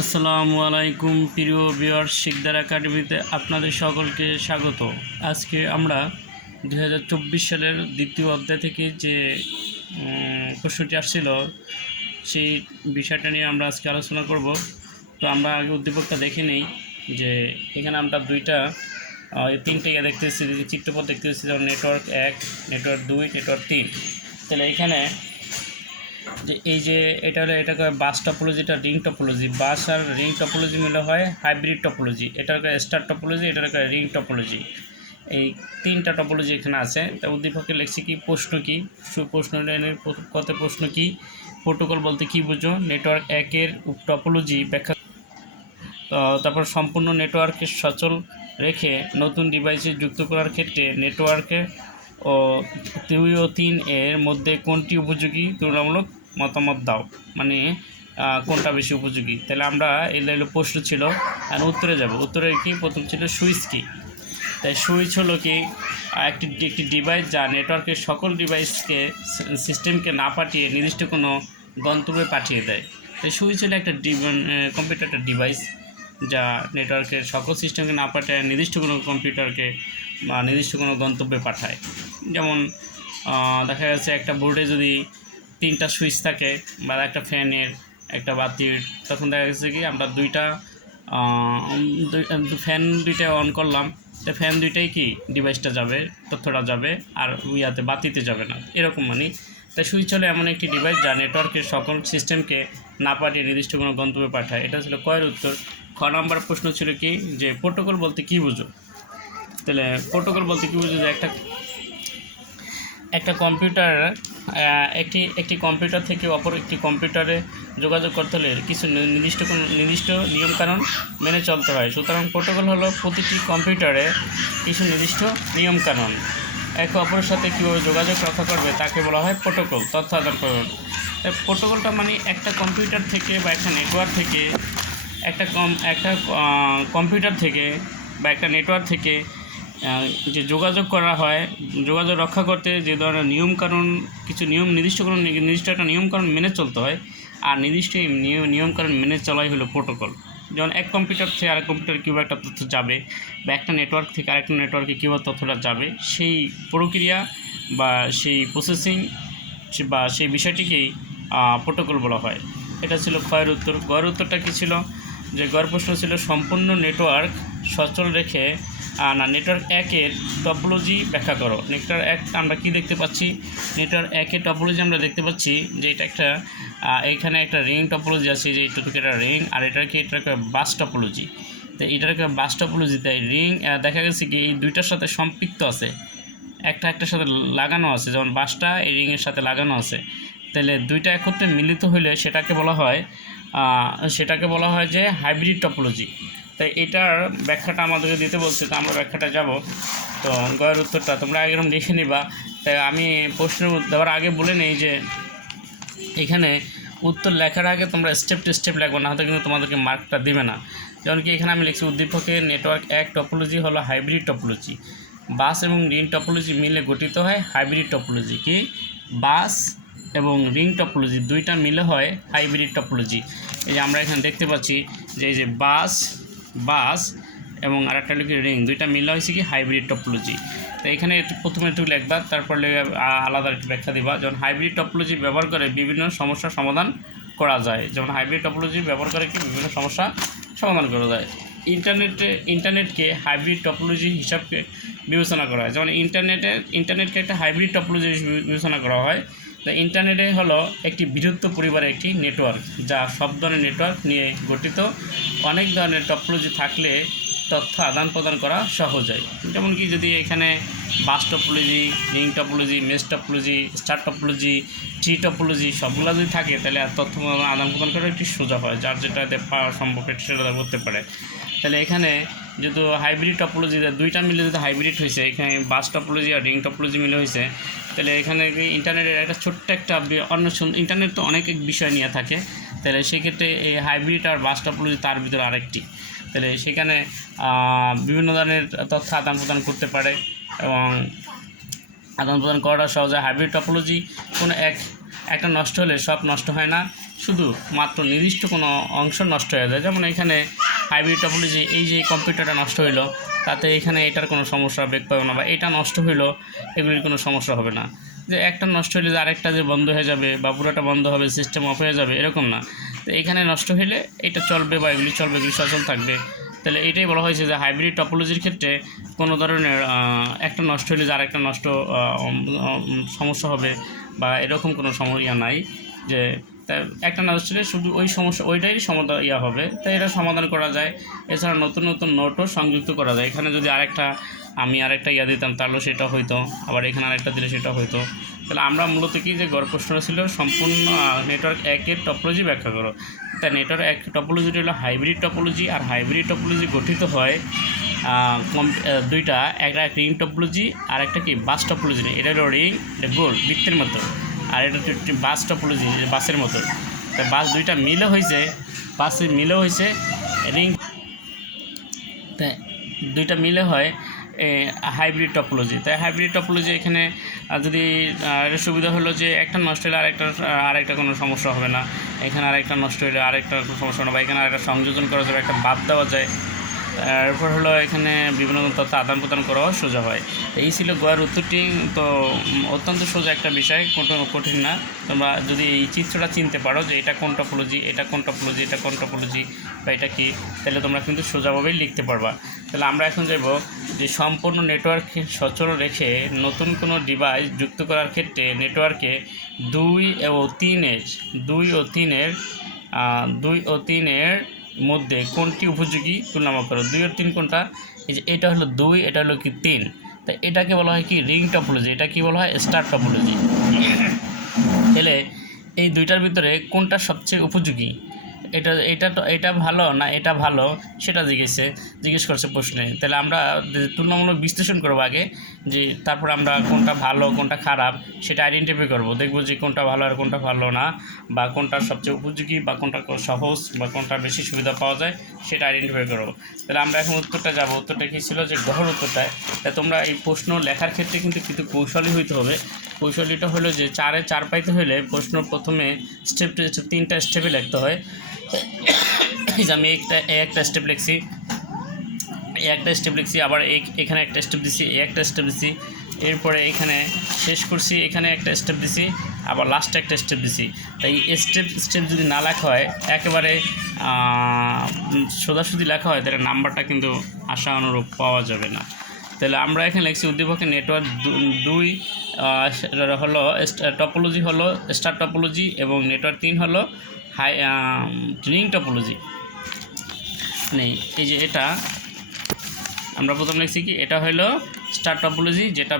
আসসালামু আলাইকুম প্রিয় বিয়ার শিকদার একাডেমিতে আপনাদের সকলকে স্বাগত। আজকে আমরা দু হাজার চব্বিশ সালের দ্বিতীয় অধ্যায় থেকে যে প্রশ্নটি আসছিল, সেই বিষয়টা নিয়ে আমরা আজকে আলোচনা করব। তো আমরা আগে উদ্দীপকটা দেখে নেই যে, এখানে আমরা দুইটা তিনটে ইয়ে দেখতেছি, যে চিত্রপট দেখতেছি, যেমন নেটওয়ার্ক এক নেটওয়ার্ক দুই নেটওয়ার্ক তিন। তাহলে এখানে যে এই যে এটা হলো, এটাকে বাস টপোলজি এটা রিং টপোলজি বাস আর রিং টপোলজি মিলে হয় হাইব্রিড টপোলজি এটা হলো স্টার টপোলজি এটা হলো রিং টপোলজি এই তিনটা টপোলজি এখানে আছে। তা উদ্দীপকে লিখছি কি? প্রশ্ন কি? প্রশ্ন কত প্রশ্ন কি? প্রোটোকল বলতে কি বুঝো? নেটওয়ার্ক একের টপোলজি ব্যাখ্যা তারপর সম্পূর্ণ নেটওয়ার্কে সচল রেখে নতুন ডিভাইসে যুক্ত করার ক্ষেত্রে নেটওয়ার্কে ও দুই ও তিন এর মধ্যে কোনটি উপযোগী? তুলনামূলক মতামত দাও। মানে কোনটা বেশি উপযোগী? তাহলে আমরা এই হলো প্রশ্ন ছিল, আর উত্তরে যাব। উত্তরে কি? প্রথম ছিল সুইচ কি? তাই সুইচ হলো কি একটি একটি ডিভাইস যা নেটওয়ার্কের সকল ডিভাইসকে সিস্টেমকে না পাঠিয়ে নির্দিষ্ট কোনো গন্তব্যে পাঠিয়ে দেয়। তাই সুইচ হলো একটা কম্পিউটার একটা ডিভাইস যা নেটওয়ার্কের সকল সিস্টেমকে না পাঠায়, নির্দিষ্ট কোনো কম্পিউটারকে বা নির্দিষ্ট কোনো গন্তব্যে পাঠায়। যেমন দেখা যাচ্ছে একটা বোর্ডে যদি তিনটা সুইচ থাকে বা একটা ফ্যানের, একটা বাতির। তখন দেখা গেছে কি আমরা দুইটা ফ্যান দুইটা অন করলাম। তো ফ্যান দুইটাই কি ডিভাইসটা যাবে, তথ্যটা যাবে, আর ইয়াতে বাতিতে যাবে না। এরকম মানে। তাই সুইচ হলো এমন একটি ডিভাইস যা নেটওয়ার্কের সকল সিস্টেমকে না পাঠিয়ে নির্দিষ্ট কোনো গন্তব্যে পাঠায়। এটা ছিল কয়ের উত্তর। খ নম্বর প্রশ্ন ছিল কি? যে প্রোটোকল বলতে কী বুঝো? তাহলে প্রোটোকল বলতে কী বুঝো? যে একটা একটা কম্পিউটার একটি একটি কম্পিউটার থেকে অপর একটি কম্পিউটারে যোগাযোগ করতে হলে কিছু নির্দিষ্ট নির্দিষ্ট নিয়মকানুন মেনে চলতে হয়। সুতরাং প্রোটোকল হলো প্রতিটি কম্পিউটারে কিছু নির্দিষ্ট নিয়মকানুন। একে অপরের সাথে কীভাবে যোগাযোগ রক্ষা করবে তাকে বলা হয় প্রোটোকল তথ্য আদান প্রদান। প্রোটোকলটা মানে একটা কম্পিউটার থেকে বা একটা নেটওয়ার্ক থেকে, একটা কম, একটা কম্পিউটার থেকে বা একটা নেটওয়ার্ক থেকে যে যোগাযোগ করা হয়, যোগাযোগ রক্ষা করতে যে ধরনের নিয়মকানুন কিছু নিয়ম নির্দিষ্ট কোনো নির্দিষ্ট একটা নিয়মকানুন মেনে চলতে হয়। আর নির্দিষ্ট নিয়ম নিয়মকানুন মেনে চলাই হলো প্রোটোকল যেমন এক কম্পিউটার থেকে আরেক কম্পিউটার কীভাবে একটা তথ্য যাবে বা একটা নেটওয়ার্ক থেকে আরেকটা নেটওয়ার্কে কীভাবে তথ্যটা যাবে, সেই প্রক্রিয়া বা সেই প্রসেসিং বা সেই বিষয়টিকেই প্রোটোকল বলা হয়। এটা ছিল ক্ষয়ের উত্তর। গয়ের উত্তরটা কী ছিল? যে গয়ের প্রশ্ন ছিল সম্পূর্ণ নেটওয়ার্ক সচল রেখে না নেটওয়ার্ক একের টপোলজি ব্যাখ্যা করো। নেটওয়ার্ক এক আমরা কি দেখতে পাচ্ছি? নেটওয়ার্ক একের টপোলজি আমরা দেখতে পাচ্ছি যে এটা একটা আহ, এইখানে একটা রিং টপোলজি আছে যে এটা থেকে একটা রিং আর এটার কি এটা বাস টপোলজি তো এটার একটা বাস টপোলজি তাই রিং দেখা গেছে কি এই দুইটার সাথে সম্পৃক্ত আছে। একটা একটার সাথে লাগানো আছে যেমন বাসটা এই রিংয়ের সাথে লাগানো আছে। তাহলে দুইটা একত্রে মিলিত হলে সেটাকে বলা হয় সেটাকে বলা হয় যে হাইব্রিড টপোলজি তাই এটার ব্যাখ্যাটা আমাদেরকে দিতে বলছে, তো আমরা ব্যাখ্যাটা যাব। তো গয়ের উত্তরটা তোমরা এরকম লিখে নিবা। তাই আমি প্রশ্ন দেওয়ার আগে বলে নেই যে এখানে উত্তর লেখার আগে তোমরা স্টেপ টু স্টেপ লেখো না হলে কিন্তু তোমাদেরকে মার্কটা দিবে না। যেমন কি এখানে আমি লিখছি উদ্দীপকের নেটওয়ার্ক এক টপোলজি হলো হাইব্রিড টপোলজি বাস এবং রিং টপোলজি মিলে গঠিত হয় হাইব্রিড টপোলজি কি? বাস এবং রিং টপোলজি দুইটা মিলে হয় হাইব্রিড টপোলজি এই যে আমরা এখানে দেখতে পাচ্ছি যে এই যে বাস বাস এবং আরেকটা লিখি রিং, দুইটা মিলে হয়েছে কি হাইব্রিড টপোলজি তো এখানে একটু প্রথমে একটু লিখবা, তারপর আলাদা একটু ব্যাখ্যা দিবা। যেমন হাইব্রিড টপোলজি ব্যবহার করে বিভিন্ন সমস্যার সমাধান করা যায়। যেমন হাইব্রিড টপোলজি ব্যবহার করে কি বিভিন্ন সমস্যা সমাধান করা যায়। ইন্টারনেটে, ইন্টারনেটকে হাইব্রিড টপোলজি হিসাবে বিবেচনা করা হয়। যেমন ইন্টারনেটে, ইন্টারনেটকে একটা হাইব্রিড টপোলজি বিবেচনা করা হয়। তো ইন্টারনেটে হলো একটি বৃহত্ত পরিবারের একটি নেটওয়ার্ক যা সব ধরনের নেটওয়ার্ক নিয়ে গঠিত। অনেক ধরনের টপোলজি থাকলে তথ্য আদান প্রদান করা সহজ হয়। যেমন কি যদি এখানে bus topology ring topology mesh topology star topology tree topology সবগুলো যদি থাকে, তাহলে তথ্য আদান প্রদান করা একটি সোজা হয়, যার যেটাতে পাওয়া সম্ভব সেটা করতে পারে। তাহলে এখানে যেহেতু হাইব্রিড টপোলজি দুইটা মিলে যদি হাইব্রিড হয়েছে, এখানে বাস টপোলজি আর রিং টপোলজি মিলে হয়েছে, তাহলে এখানে ইন্টারনেটের একটা ছোট্ট একটা অন্য ইন্টারনেট তো অনেক বিষয় নিয়ে থাকে, তাহলে সেক্ষেত্রে এই হাইব্রিড আর বাস টপোলজি তার ভিতরে আরেকটি, তাহলে সেখানে বিভিন্ন ধরনের তথ্য আদান প্রদান করতে পারে এবং আদান প্রদান করাটা সহজে। হাইব্রিড টপোলজি কোনো এক, একটা নষ্ট হলে সব নষ্ট হয় না, শুধু মাত্র নির্দিষ্ট কোনো অংশ নষ্ট হয়ে যায়। যেমন এখানে হাইব্রিড টপোলজি এই যে কম্পিউটারটা নষ্ট হইল, তাতে এখানে এটার কোনো সমস্যা বেগ পাবে না বা এটা নষ্ট হইল, এগুলির কোনো সমস্যা হবে না। যে একটা নষ্ট হইলে যে আরেকটা যে বন্ধ হয়ে যাবে বা পুরোটা বন্ধ হবে সিস্টেম অফ হয়ে যাবে, এরকম না। তো এখানে নষ্ট হইলে এটা চলবে বা এগুলি চলবে, এগুলি সচল থাকবে। তাহলে এটাই বলা হয়েছে যে হাইব্রিড টপোলজির ক্ষেত্রে কোনো ধরনের একটা নষ্ট হলে যে আরেকটা নষ্ট সমস্যা হবে বা এরকম কোনো সমস্যা নাই যে তা একটা হলে শুধু ওই সমস্যা ওইটাই সমাধান ইয়া হবে। তাই এটা সমাধান করা যায়। এছাড়া নতুন নতুন নোটও সংযুক্ত করা যায়। এখানে যদি আরেকটা আমি আরেকটা ইয়া দিতাম তাহলেও সেটা হইতো। আবার এখানে আরেকটা দিলে সেটা হইতো। তাহলে আমরা মূলত কি যে গড় প্রশ্নটা ছিল, সম্পূর্ণ নেটওয়ার্ক একের টপোলজি ব্যাখ্যা করো। তাই নেটওয়ার্ক এক টপোলজিটা হলো হাইব্রিড টপোলজি আর হাইব্রিড টপোলজি গঠিত হয় দুইটা। একটা রিং টপোলজি আর একটা কি? বাস টপোলজি এটা হলো রিং এটা গোল, বৃত্তের মতো আর এটা হচ্ছে বাস টপোলজি বাসের মতো। তাই বাস দুইটা মিলে হয়েছে, বাসে মিলে হয়েছে রিং দুইটা মিলে হয় হাইব্রিড টপোলজি তাই হাইব্রিড টপোলজি এখানে যদি সুবিধা হলো যে একটা নষ্ট হলে আরেকটা আরেকটা কোনো সমস্যা হবে না। এখানে আরেকটা নষ্ট হলে আরেকটা কোনো সমস্যা হবে না বা এখানে আরেকটা সংযোজন করা যাবে, একটা বাদ দেওয়া যায়। এরপর হলো এখানে বিভিন্ন তথ্য আদান প্রদান করাও সোজা হয়। এই ছিল গোয়ার উত্তরটি। তো অত্যন্ত সোজা একটা বিষয় কোনো কঠিন না। তোমরা যদি এই চিত্রটা চিনতে পারো যে এটা কোন টপোলজি এটা কোন টপোলজি এটা কোন টপোলজি বা এটা কী, তাহলে তোমরা কিন্তু সোজাভাবেই লিখতে পারবা। তাহলে আমরা এখন যাব যে সম্পূর্ণ নেটওয়ার্ক সচল রেখে নতুন কোনো ডিভাইস যুক্ত করার ক্ষেত্রে নেটওয়ার্কে দুই ও তিনের, দুই ও তিনের দুই ও তিনের মধ্যে কোনটি উপযোগী তুলনামা করো? দুই ও তিন কোনটা? এই যে এটা হলো দুই, এটা হলো কি তিন? তা এটাকে বলা হয় কি? Ring topology. এটা কি বলা হয়? Star topology. তাহলে এই দুইটার ভিতরে কোনটা সবচেয়ে উপযোগী? এটা এটা তো, এটা ভালো না এটা ভালো? সেটা জিজ্ঞেসে, জিজ্ঞেস করছে প্রশ্নে। তাহলে আমরা তুলনামূলক বিশ্লেষণ করব আগে, যে তারপর আমরা কোনটা ভালো, কোনটা খারাপ, সেটা আইডেন্টিফাই করব। দেখব যে কোনটা ভালো আর কোনটা ভালো না, বা কোনটা সবচেয়ে উপযোগী, বা কোনটা সহজ, বা কোনটা বেশি সুবিধা পাওয়া যায়, সেটা আইডেন্টিফাই করব। তাহলে আমরা এখন উত্তরটা যাব। উত্তরটা কী ছিল যে গ্রহণ উত্তরটায় তা তোমরা এই প্রশ্ন লেখার ক্ষেত্রে কিন্তু কিন্তু কৌশলী হইতে হবে। কৌশলীটা হলো যে চারে চার পাইতে হলে প্রশ্ন প্রথমে স্টেপ তিনটা স্টেপে লিখতে হয়। আমি একটা একটা স্টেপ লিখছি। একটা স্টেপ লিখছি, আবার এখানে একটা স্টেপ দিছি একটা স্টেপ দিছি। এরপরে এখানে শেষ করছি, এখানে একটা স্টেপ দিছি, আবার লাস্টে একটা স্টেপ দিছি। তাই স্টেপ স্টেপ যদি না লেখা হয়, একেবারে সোজাসুজি লেখা হয়, তাহলে নাম্বারটা কিন্তু আশা অনুরূপ পাওয়া যাবে না। তাহলে আমরা এখানে লিখছি উদ্দীপকের নেটওয়ার্ক দুই হলো টপোলজি হলো স্টার টপোলজি এবং নেটওয়ার্ক তিন হলো হাই রিং টপোলজি নেই এই যে এটা, আমরা প্রথম লিখছি কি, এটা হলো স্টার টপোলজি যেটা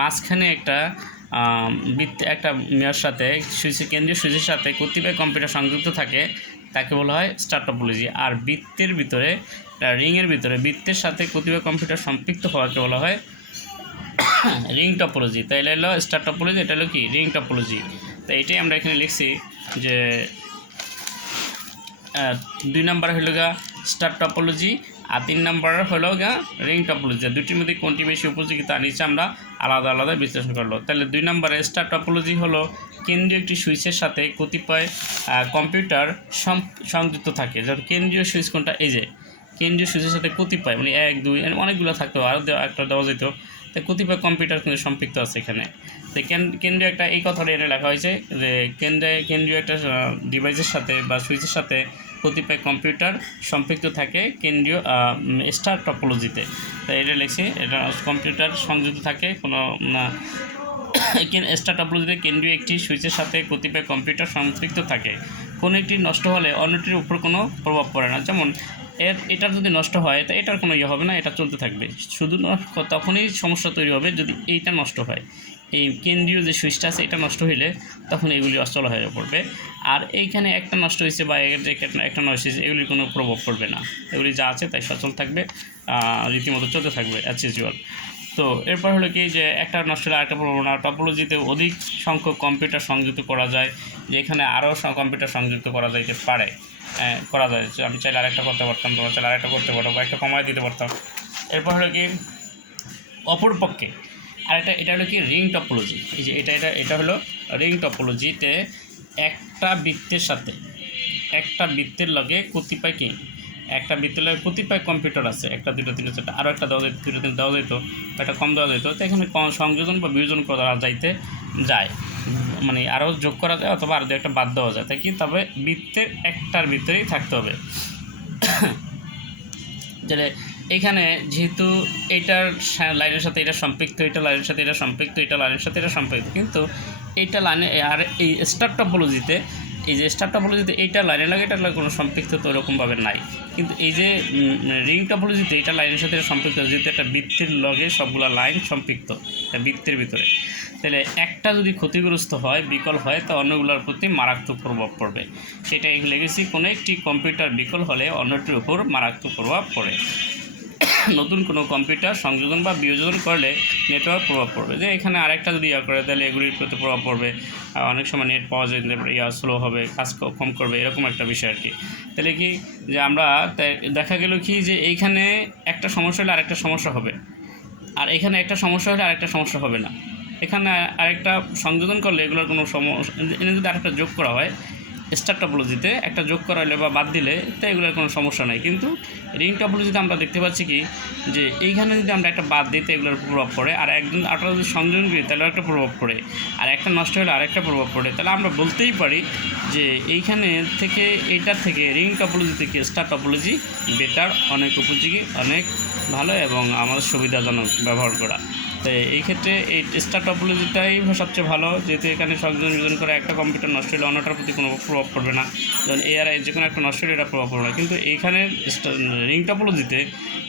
মাঝখানে একটা বৃত্ত একটা মেয়ার সাথে সুইচের কেন্দ্রীয় সুইচের সাথে কতিপয় কম্পিউটার সংযুক্ত থাকে, তাকে বলা হয় স্টার টপোলজি আর বৃত্তের ভিতরে রিংয়ের ভিতরে বৃত্তের সাথে কতিপয় কম্পিউটার সম্পৃক্ত হওয়াকে বলা হয় রিং টপোলজি তাইলে হলো স্টার টপোলজি এটা হলো কি? রিং টপোলজি তো এটাই আমরা এখানে লিখছি যে দুই নাম্বার হলো গা স্টার টপোলজি আর তিন নাম্বার হলো গা রিং টপোলজি দুটির মধ্যে কোনটি বেশি উপযোগী তা নিচে আমরা আলাদা আলাদা বিশ্লেষণ করল তাহলে দুই নম্বরে স্টার টপোলজি হলো কেন্দ্রীয় একটি সুইচের সাথে কতিপয় কম্পিউটার সংযুক্ত থাকে। যেমন কেন্দ্রীয় সুইচ কোনটা? এই যে, কেন্দ্রীয় সুইচের সাথে কতিপয় মানে এক, দুই এরকম অনেকগুলো থাকতো আরও একটা দেওয়া যেত। তো কতিপয় কম্পিউটার কিন্তু সম্পৃক্ত আছে এখানে। তো কেন্দ্রীয় একটা, এই কথাটা এনে লেখা হয়েছে যে কেন্দ্রে, কেন্দ্রীয় একটা ডিভাইসের সাথে বা সুইচের সাথে কতিপয় কম্পিউটার সম্পৃক্ত থাকে কেন্দ্রীয় স্টার টপোলজিতে তো এটা লিখছি, এটা কম্পিউটার সংযুক্ত থাকে, কোনো স্টার টপোলজিতে কেন্দ্রীয় একটি সুইচের সাথে কতিপয় কম্পিউটার সম্পৃক্ত থাকে। কোনো একটি নষ্ট হলে অন্যটির উপর কোনো প্রভাব পড়ে না। যেমন এর, এটার যদি নষ্ট হয়, তো এটার কোনো ইয়ে হবে না, এটা চলতে থাকবে। শুধু ন- তখনই সমস্যা তৈরি হবে যদি এইটা নষ্ট হয়। এই কেন্দ্রীয় যে সুইচটা আছে, এটা নষ্ট হইলে তখন এগুলি অচল হয়ে পড়বে। আর এইখানে একটা নষ্ট হয়েছে বা এর যে একটা- নষ্ট হয়েছে, এগুলির কোনো প্রভাব পড়বে না। এগুলি যা আছে তাই সচল থাকবে রীতিমতো চলতে থাকবে অ্যাজ ইউজুয়াল তো এরপর হলো কি যে, একটা নষ্ট হলে আরেকটা প্রবণতা টপোলজিতে অধিক সংখ্যক কম্পিউটার সংযুক্ত করা যায়, যেখানে আরও কম্পিউটার সংযুক্ত করা যাইতে পারে। করা যায়। আমি চাইলে আরেকটা করতে পারতাম, তোমরা চাইলে আরেকটা করতে পারো বা একটা কমায় দিতে পারতাম। এরপর হলো কি অপর অপরপক্ষে আরেকটা, এটা হলো কি, রিং টপোলজি। এই যে এটা এটা এটা হলো রিং টপোলজিতে একটা বৃত্তের সাথে, একটা বৃত্তের লগে কতিপয় কি? একটা বৃত্তের লগে কতিপয় কম্পিউটার আছে, একটা দুটো তিনটা, চারটা আরও একটা দেওয়া যেত দুটো তিনটা দেওয়া যেত একটা কম দেওয়া যেত তো এখানে সংযোজন বা বিয়োজন করা যাইতে যায়। মানে আরও যোগ করা যায় অথবা আরও দু একটা বাদ দেওয়া যায়, তাই কি? তবে বৃত্তের একটার ভিতরেই থাকতে হবে। তাহলে এখানে যেহেতু এইটার সা- লাইনের সাথে এটা সম্পৃক্ত, এটা লাইনের সাথে এটা সম্পৃক্ত, এটা লাইনের সাথে এটা সম্পৃক্ত, কিন্তু এইটা লাইনে আর এই স্টার টপোলজিতে, এই যে স্টার টপোলজিতে এইটা লাইনের লাগে, এটা কোনো সম্পৃক্ত তো ওরকমভাবে নাই। কিন্তু এই যে রিং টপোলজিতে এটা লাইনের সাথে সম্পৃক্ত, যেহেতু একটা বৃত্তের লগে সবগুলা লাইন সম্পৃক্ত বৃত্তের ভিতরে। তাহলে একটা যদি ক্ষতিগ্রস্ত হয়, বিকল হয়, তা অন্যগুলোর প্রতি মারাত্মক প্রভাব পড়বে। সেটা লেগেছি কোনো একটি কম্পিউটার বিকল হলে অন্যটির উপর মারাত্মক প্রভাব পড়ে। নতুন কোনো কম্পিউটার সংযোজন বা বিয়োজন করলে নেটওয়ার্ক প্রভাব পড়বে। যে এখানে আরেকটা যদি ইয়া করে, তাহলে এগুলির প্রতি প্রভাব পড়বে। অনেক সময় নেট পাওয়া যায় তারপরে ইয়া স্লো হবে, কাজ কম করবে, এরকম একটা বিষয় আর কি তাহলে কি যে আমরা দেখা গেল কি যে এইখানে একটা সমস্যা হলে আরেকটা সমস্যা হবে। আর এখানে একটা সমস্যা হলে আরেকটা সমস্যা হবে না। এখানে আরেকটা সংযোজন করলে এগুলোর কোনো সমস্যা এনে যদি আরেকটা যোগ করা হয় স্টার টপোলজিতে একটা যোগ করা হলে বা বাদ দিলে, তো এগুলোর কোনো সমস্যা নাই। কিন্তু রিং টপোলজিতে আমরা দেখতে পাচ্ছি কি, যে এইখানে যদি আমরা একটা বাদ দিই, তো এগুলোর প্রভাব পড়ে, আর একজন আটা যদি সংযোজন করি, তাহলে একটা প্রভাব পড়ে। আর একটা নষ্ট হলে আরেকটা প্রভাব পড়ে। তাহলে আমরা বলতেই পারি যে এইখানে থেকে, এইটার থেকে রিং টপোলজি থেকে স্টার টপোলজি বেটার অনেক উপযোগী, অনেক ভালো এবং আমাদের সুবিধাজনক ব্যবহার করা। তো এই ক্ষেত্রে এই স্টার টপোলজিটাই সবচেয়ে ভালো, যেহেতু এখানে সংযোজন বিজন করে একটা কম্পিউটার নষ্ট হলে অন্যটার প্রতি কোনো প্রভাব পড়বে না। যেমন এ আর যে কোনো একটা নষ্ট হলে এটা প্রভাব পড়বে না। কিন্তু এইখানে রিং টপোলজিতে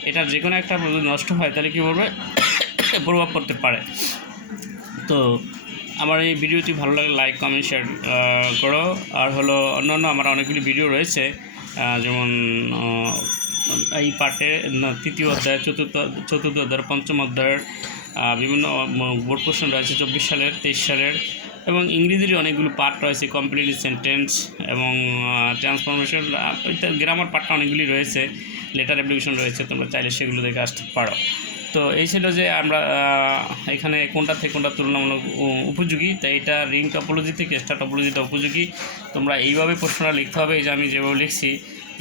এটা যে কোনো একটা যদি নষ্ট হয়, তাহলে কী করবে প্রভাব পড়তে পারে। তো আমার এই ভিডিওটি ভালো লাগলে লাইক, কমেন্ট, শেয়ার করো। আর হলো অন্যান্য আমার অনেকগুলি ভিডিও রয়েছে যেমন এই না, তৃতীয় অধ্যায় চতুর্থ চতুর্থ অধ্যায় পঞ্চম অধ্যায়ের বিভিন্ন বোর্ড কোশ্চেন রয়েছে চব্বিশ সালের তেইশ সালের এবং ইংরেজিরই অনেকগুলো পার্ট রয়েছে কমপ্লিট সেন্টেন্স এবং ট্রান্সফরমেশন গ্রামার পার্টটা অনেকগুলি রয়েছে লেটার অ্যাপ্লিকেশন রয়েছে তোমরা চাইলে সেগুলো দেখে আসতে পারো। তো এই ছিল যে আমরা এখানে কোনটা থেকে কোনটা তুলনামূলক উপযোগী তাই এটা রিং টপোলজি থেকে স্টার টপোলজিটা উপযোগী। তোমরা এইভাবে প্রশ্নটা লিখতে হবে এই যে আমি যেভাবে লিখছি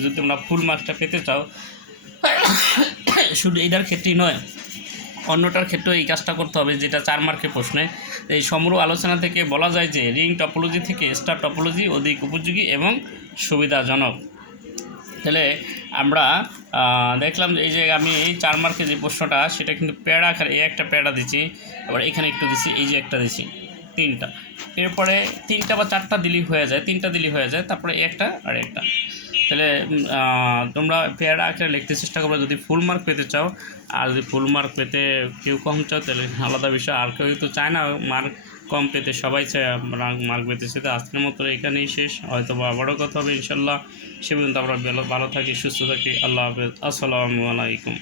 যদি তোমরা ফুল মার্কসটা পেতে চাও, শুধু এইটার ক্ষেত্রেই নয়, অন্যটার ক্ষেত্রেও এই কাজটা করতে হবে, যেটা চার মার্কের প্রশ্নে। এই সমগ্র আলোচনা থেকে বলা যায় যে, রিং টপোলজি থেকে স্টার টপোলজি অধিক উপযোগী এবং সুবিধাজনক। তাহলে আমরা দেখলাম যে এই যে আমি এই চার মার্কের যে প্রশ্নটা, সেটা কিন্তু প্যারা আকারে এই একটা প্যাডা দিচ্ছি, আবার এখানে একটু দিচ্ছি, এই যে একটা দিচ্ছি। তিনটা। এরপরে তিনটা বা চারটা দিলেই হয়ে যায়, তিনটা দিলেই হয়ে যায়, তারপরে একটা আর একটা। তাহলে তোমরা পেয়ারা আকারে লিখতে চেষ্টা করবে, যদি ফুল মার্ক পেতে চাও। আর যদি ফুল মার্ক পেতে কেউ কম চাও, তাহলে আলাদা বিষয়। আর কেউ তো চায় না মার্ক কম পেতে, সবাই চায় মার্ক পেতে। সেটা আজকের মতো এখানেই শেষ। হয়তো বা আবারও কথা হবে ইনশাল্লাহ সে পর্যন্ত আমরা ভালো থাকি, সুস্থ থাকি। আল্লাহ হাফেজ। আসসালামু আলাইকুম।